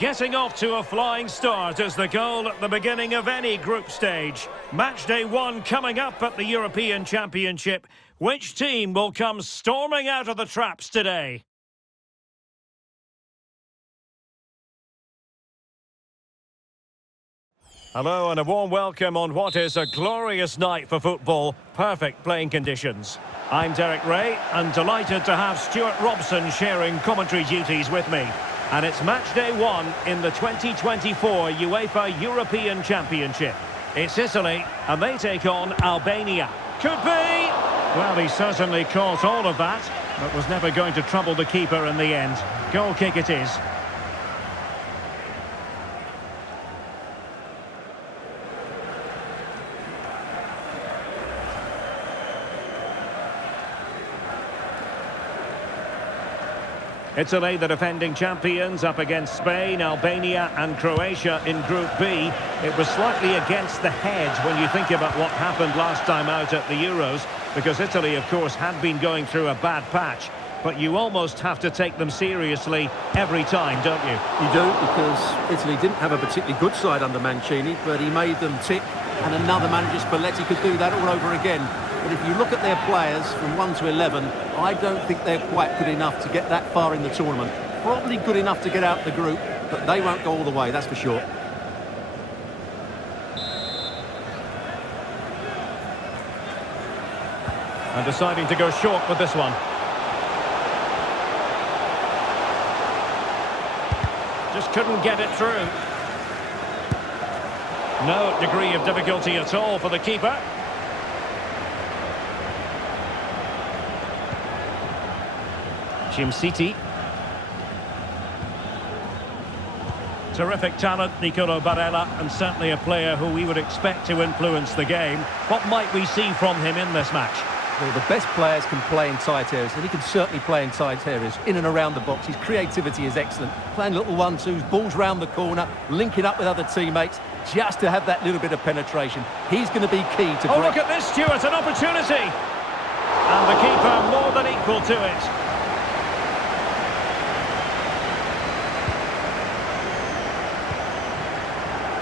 Getting off to a flying start is the goal at the beginning of any group stage. Match day 1 coming up at the European Championship. Which team will come storming out of the traps today? Hello and a warm welcome on what is a glorious night for football. Perfect playing conditions. I'm Derek Ray and delighted to have Stuart Robson sharing commentary duties with me. And it's match day 1 in the 2024 UEFA European Championship. It's Italy and they take on Albania. Could be! Well, he certainly caught all of that, but was never going to trouble the keeper in the end. Goal kick it is. Italy, the defending champions, up against Spain, Albania and Croatia in Group B. It was slightly against the hedge when you think about what happened last time out at the Euros, because Italy, of course, had been going through a bad patch. But you almost have to take them seriously every time, don't you? You do, because Italy didn't have a particularly good side under Mancini, but he made them tick, and another manager, Spalletti, could do that all over again. But if you look at their players from 1 to 11, I don't think they're quite good enough to get that far in the tournament. Probably good enough to get out the group, but they won't go all the way, that's for sure. And deciding to go short with this one. Just couldn't get it through. No degree of difficulty at all for the keeper. City. Terrific talent, Nicolo Barella, and certainly a player who we would expect to influence the game. What might we see from him in this match? Well, the best players can play in tight areas, and he can certainly play in tight areas, in and around the box. His creativity is excellent. Playing little 1-2s, balls round the corner, linking up with other teammates, just to have that little bit of penetration. He's going to be key to break. Oh, look at this, Stuart, an opportunity! And the keeper more than equal to it.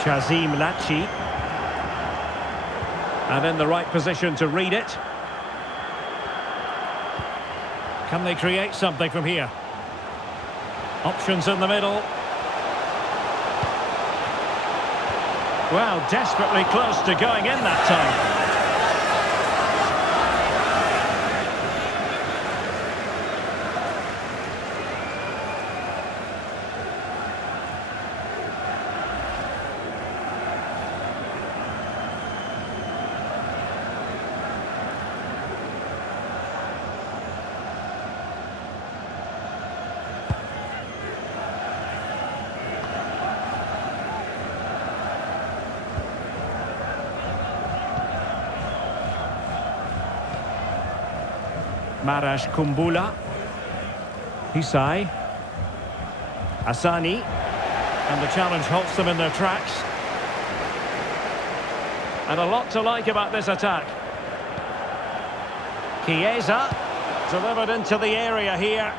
Chazim Lachi. And in the right position to read it. Can they create something from here? Options in the middle. Well, desperately close to going in that time. Marash Kumbula. Hisai. Asani. And the challenge halts them in their tracks. And a lot to like about this attack. Chiesa. Delivered into the area here.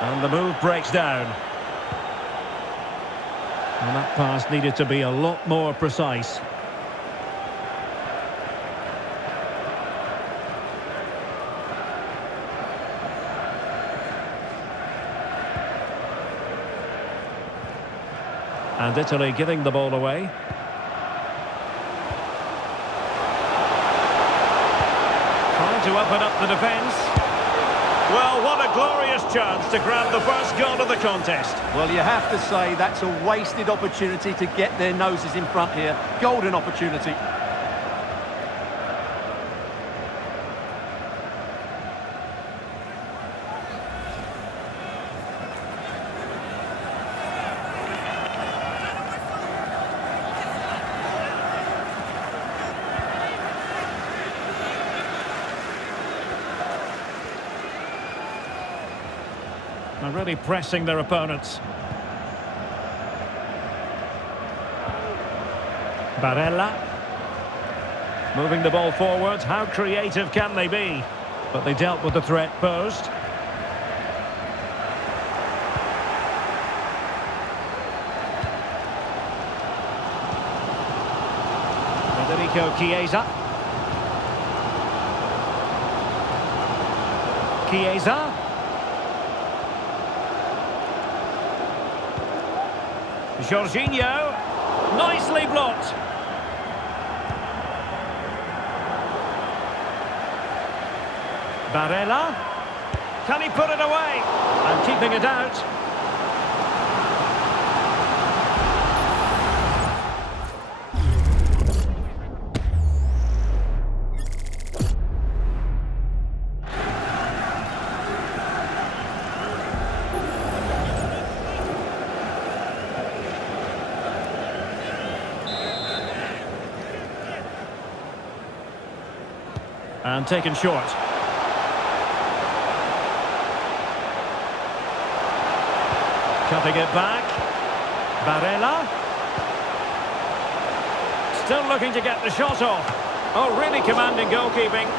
And the move breaks down. And that pass needed to be a lot more precise. And Italy giving the ball away. Trying to open up the defence. Well, what a glorious chance to grab the first goal of the contest. Well, you have to say that's a wasted opportunity to get their noses in front here. Golden opportunity. And really pressing their opponents. Barella. Moving the ball forward. How creative can they be? But they dealt with the threat posed. Federico Chiesa. Chiesa. Jorginho. Nicely blocked. Barella. Can he put it away? And keeping it out. And taken short. Cutting it back. Barella. Still looking to get the shot off. Oh, really commanding goalkeeping.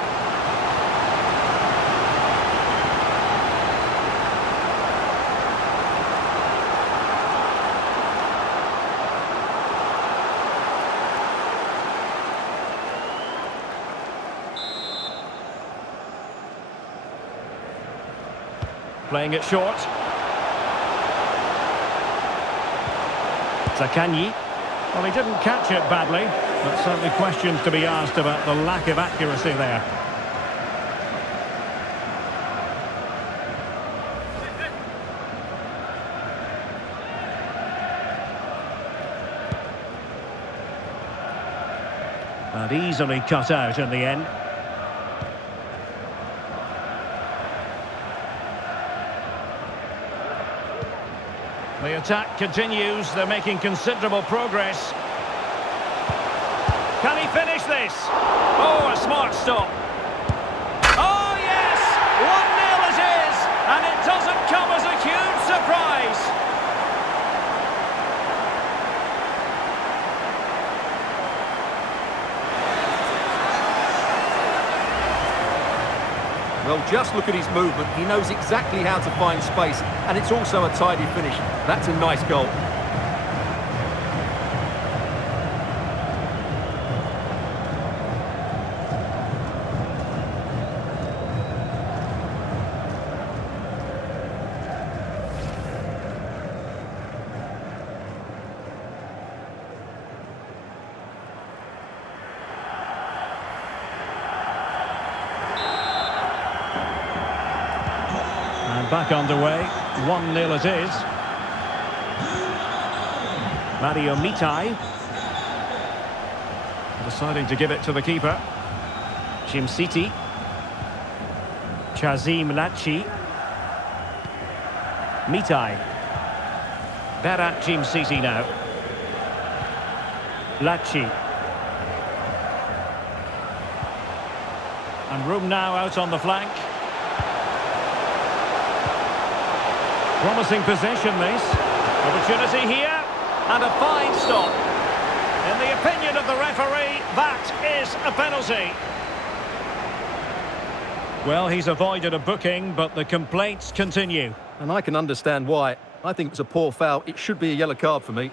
Playing it short. Zaccagni. Well, he didn't catch it badly, but certainly questions to be asked about the lack of accuracy there. And easily cut out in the end. The attack continues, they're making considerable progress. Can he finish this? Oh, a smart stop. Oh, yes! 1-0 it is, and it doesn't come as a huge surprise. Well, just look at his movement. He knows exactly how to find space, and it's also a tidy finish. That's a nice goal. Back underway, 1-0 it is. Mario Mitai deciding to give it to the keeper. Jim City. Chazim Lachi. Mitai. Berat Jim City now. Lachi. And room now out on the flank. Promising possession, this. Opportunity here, and a fine stop. In the opinion of the referee, that is a penalty. Well, he's avoided a booking, but the complaints continue. And I can understand why. I think it's a poor foul. It should be a yellow card for me.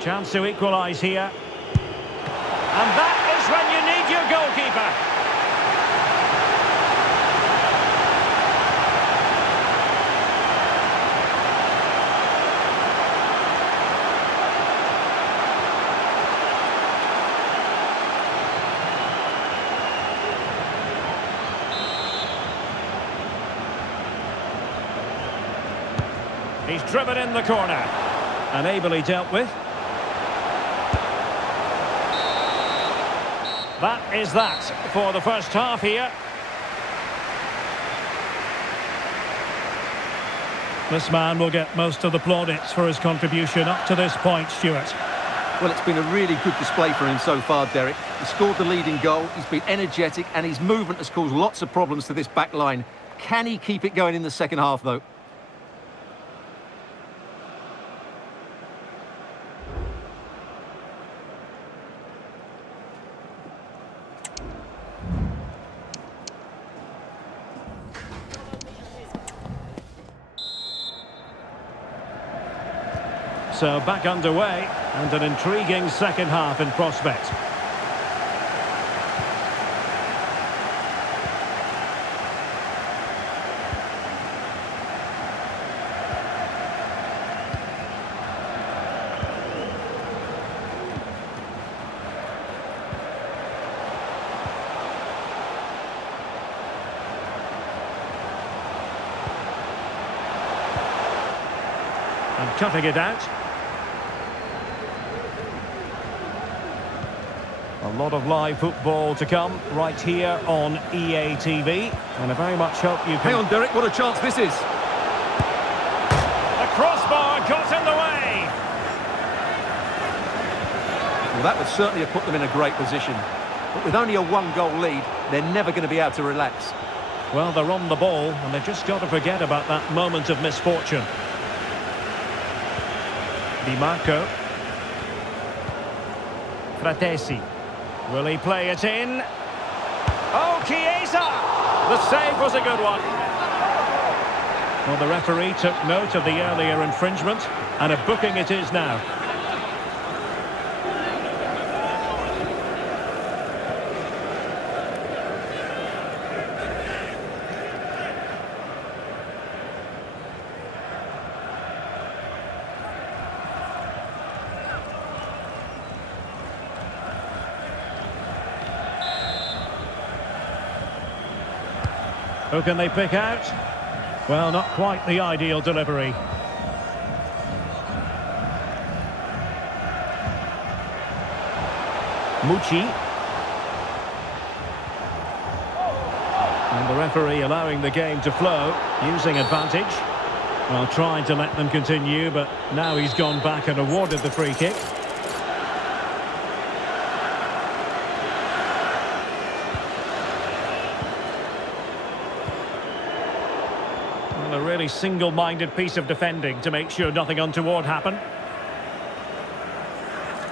Chance to equalise here. And that is when you need your goalkeeper. He's driven in the corner. And ably dealt with. That is that for the first half here. This man will get most of the plaudits for his contribution up to this point, Stuart. Well, it's been a really good display for him so far, Derek. He scored the leading goal, he's been energetic, and his movement has caused lots of problems to this back line. Can he keep it going in the second half, though? So back underway, and an intriguing second half in prospect. And cutting it out. A lot of live football to come right here on EA TV, and I very much hope you can... Hang on, Derek, what a chance this is. The crossbar got in the way! Well, that would certainly have put them in a great position. But with only a one-goal lead, they're never going to be able to relax. Well, they're on the ball, and they've just got to forget about that moment of misfortune. Di Marco. Fratesi. Will he play it in? Oh, Chiesa! The save was a good one. Well, the referee took note of the earlier infringement, and a booking it is now. Who can they pick out? Well, not quite the ideal delivery. Mucci. And the referee allowing the game to flow, using advantage. Well, trying to let them continue, but now he's gone back and awarded the free kick. A really single-minded piece of defending to make sure nothing untoward happened.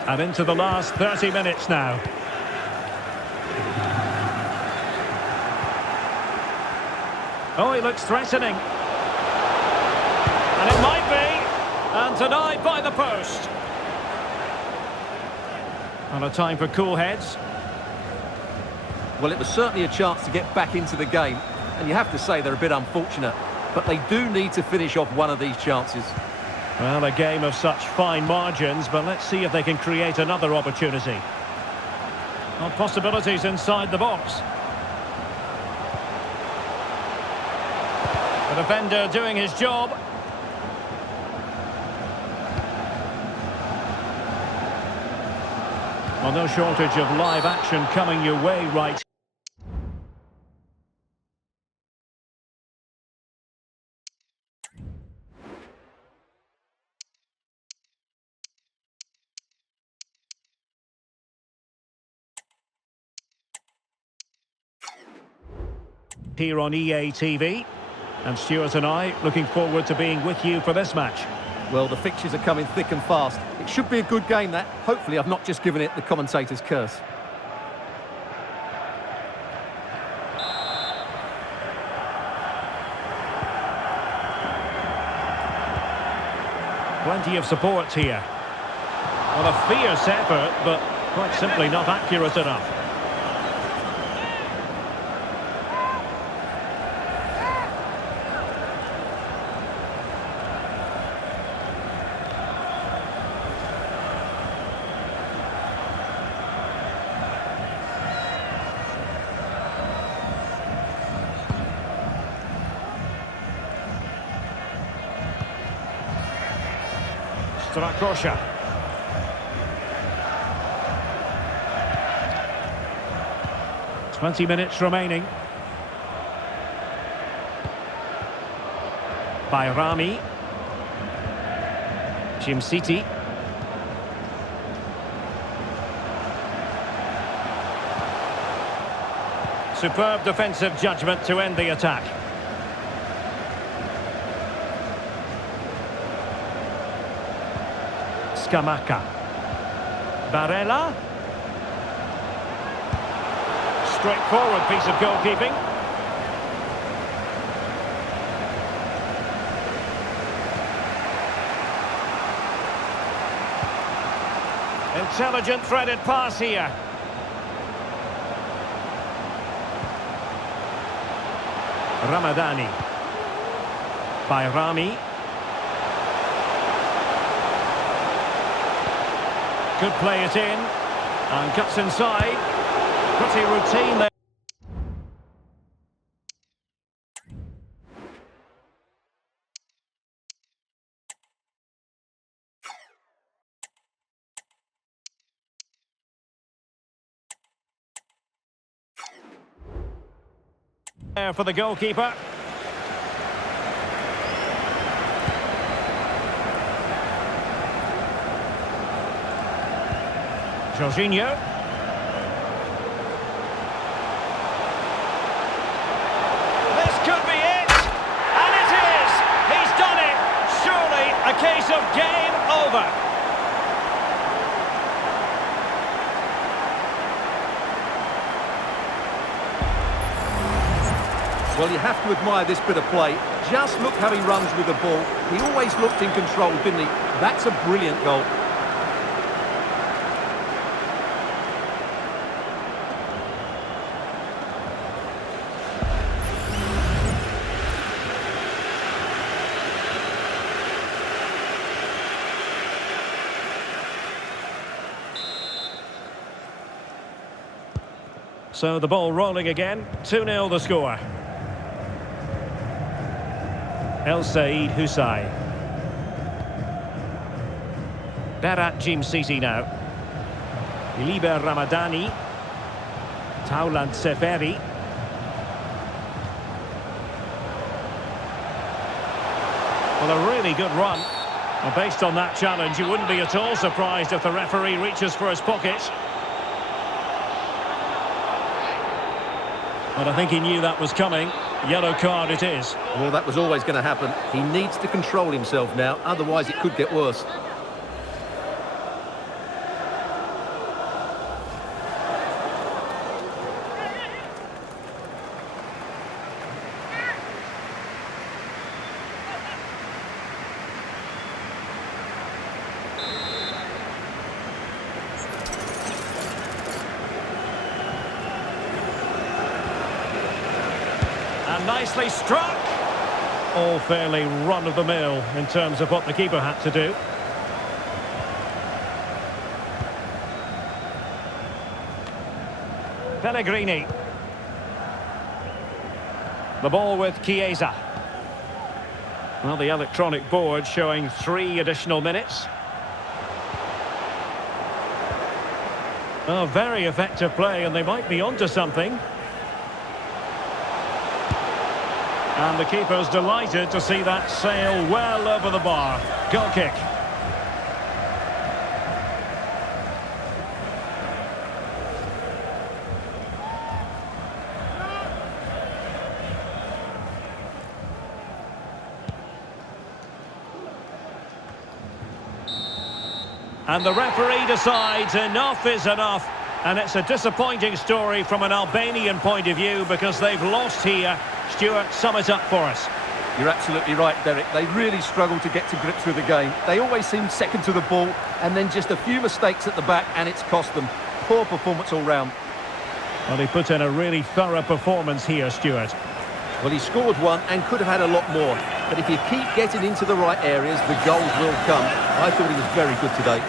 And into the last 30 minutes now. Oh, he looks threatening. And it might be. And denied by the post. And a time for cool heads. Well, it was certainly a chance to get back into the game. And you have to say they're a bit unfortunate. But they do need to finish off one of these chances. Well, a game of such fine margins, but let's see if they can create another opportunity. Well, possibilities inside the box. The defender doing his job. Well, no shortage of live action coming your way right here on EA TV, and Stuart and I looking forward to being with you for this match. Well, the fixtures are coming thick and fast. It should be a good game, that. Hopefully I've not just given it the commentator's curse. Plenty of support here. Well, a fierce effort, but quite simply not accurate enough. Strakosha. Twenty minutes remaining. Bayrami. City. Superb defensive judgment to end the attack. Scamacca. Barella. Straightforward piece of goalkeeping. Intelligent threaded pass here. Ramadani. Bayrami. Could play it in. And cuts inside. Pretty routine there. There for the goalkeeper. Jorginho. This could be it! And it is! He's done it! Surely a case of game over. Well, you have to admire this bit of play. Just look how he runs with the ball. He always looked in control, didn't he? That's a brilliant goal. So the ball rolling again. 2-0 the score. El Said Husai. Berat Jim Sisi now. Liber Ramadani. Taulant Seferi. Well, a really good run. And based on that challenge, you wouldn't be at all surprised if the referee reaches for his pocket. But I think he knew that was coming. Yellow card it is. Well, that was always going to happen. He needs to control himself now, otherwise it could get worse. And nicely struck. All fairly run-of-the-mill in terms of what the keeper had to do. Pellegrini. The ball with Chiesa. Well, the electronic board showing 3 additional minutes. Oh, very effective play, and they might be onto something. And the keeper's delighted to see that sail well over the bar. Goal kick. And the referee decides enough is enough. And it's a disappointing story from an Albanian point of view because they've lost here. Stuart, sum it up for us. You're absolutely right, Derek. They really struggled to get to grips with the game. They always seemed second to the ball, and then just a few mistakes at the back, and it's cost them. Poor performance all round. Well, he put in a really thorough performance here, Stuart. Well, he scored one and could have had a lot more. But if you keep getting into the right areas, the goals will come. I thought he was very good today.